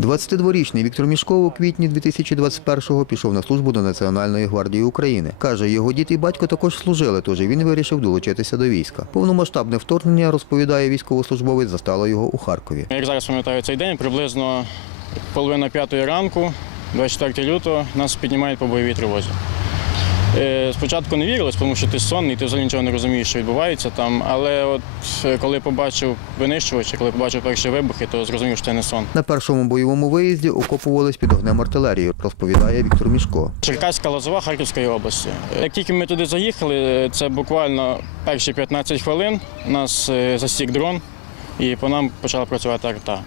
22-річний Віктор Мішков у квітні 2021-го пішов на службу до Національної гвардії України. Каже, його дід і батько також служили, тож він вирішив долучитися до війська. Повномасштабне вторгнення, розповідає військовослужбовець, застало його у Харкові. Як зараз пам'ятаю цей день, приблизно половина п'ятої ранку, 24 лютого, нас піднімають по бойовій тривозі. Е, Спочатку не вірилось, тому що ти сонний, ти взагалі нічого не розумієш, що відбувається там. Але от е, коли побачив винищувачі, коли побачив перші вибухи, то зрозумів, що це не сон. На першому бойовому виїзді окопувались під огнем артилерії, розповідає Віктор Мішко. Черкаська Лозова Харківської області. Як тільки ми туди заїхали, це буквально перші 15 хвилин нас е, засік дрон, і по нам почала працювати арта.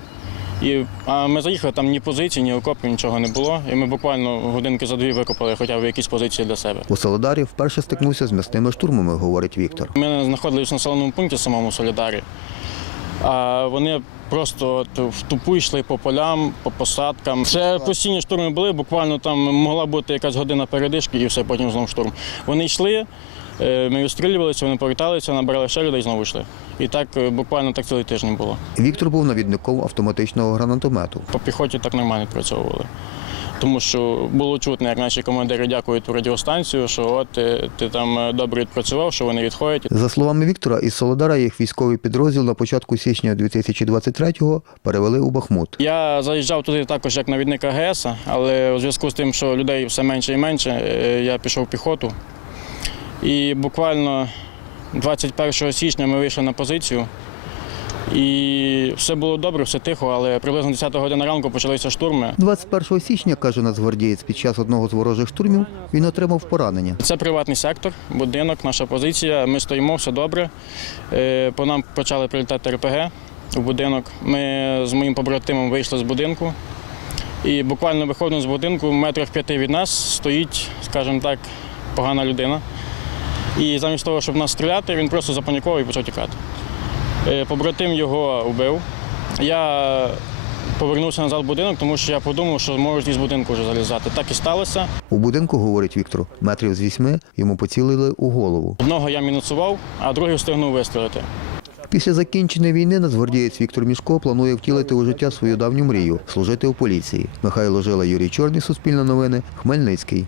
І, а ми заїхали, там ні позиції, ні окопів, нічого не було. І ми буквально годинки за дві викопали хоча б якісь позиції для себе. У Солодарі вперше стикнувся з м'ясними штурмами, говорить Віктор. Ми знаходилися в населеному пункті самому Солідарі, а вони просто от в тупу йшли по полям, по посадкам. Це постійні штурми були, буквально там могла бути якась година передишки і все, потім знову штурм. Вони йшли, е, ми відстрілювалися, вони поверталися, набирали ще людей і знову йшли. І так е, буквально так цілий тиждень було. Віктор був навідником автоматичного гранатомету. По піхоті так нормально відпрацьовували. Тому що було чутно, як наші командири дякують у радіостанцію, що от ти, ти там е, добре відпрацював, що вони відходять. За словами Віктора, із Солодара їх військовий підрозділ на початку січня 2023-го перевели у Бахмут. Я заїжджав туди також як навідник АГС, але у зв'язку з тим, що людей все менше і менше, е, я пішов в піхоту. І буквально 21 січня ми вийшли на позицію. І все було добре, все тихо, але приблизно 10 година ранку почалися штурми. 21 січня, каже нацгвардієць, під час одного з ворожих штурмів він отримав поранення. Це приватний сектор, будинок, наша позиція. Ми стоїмо, все добре. Е, По нам почали прилітати РПГ в будинок. Ми з моїм побратимом вийшли з будинку. І буквально виходимо з будинку, метрів п'яти від нас стоїть, скажімо так, погана людина. І замість того, щоб нас стріляти, він просто запанікував і почав тікати. Е, Побратим його вбив. Я повернувся назад в будинок, тому що я подумав, що можуть із будинку вже залізати. Так і сталося. У будинку, говорить Віктор, метрів з вісьми йому поцілили у голову. Одного я мінусував, а другий встигнув вистрілити. Після закінчення війни нацгвардієць Віктор Мішко планує втілити у життя свою давню мрію служити у поліції. Михайло Жила, Юрій Чорний, Суспільне новини, Хмельницький.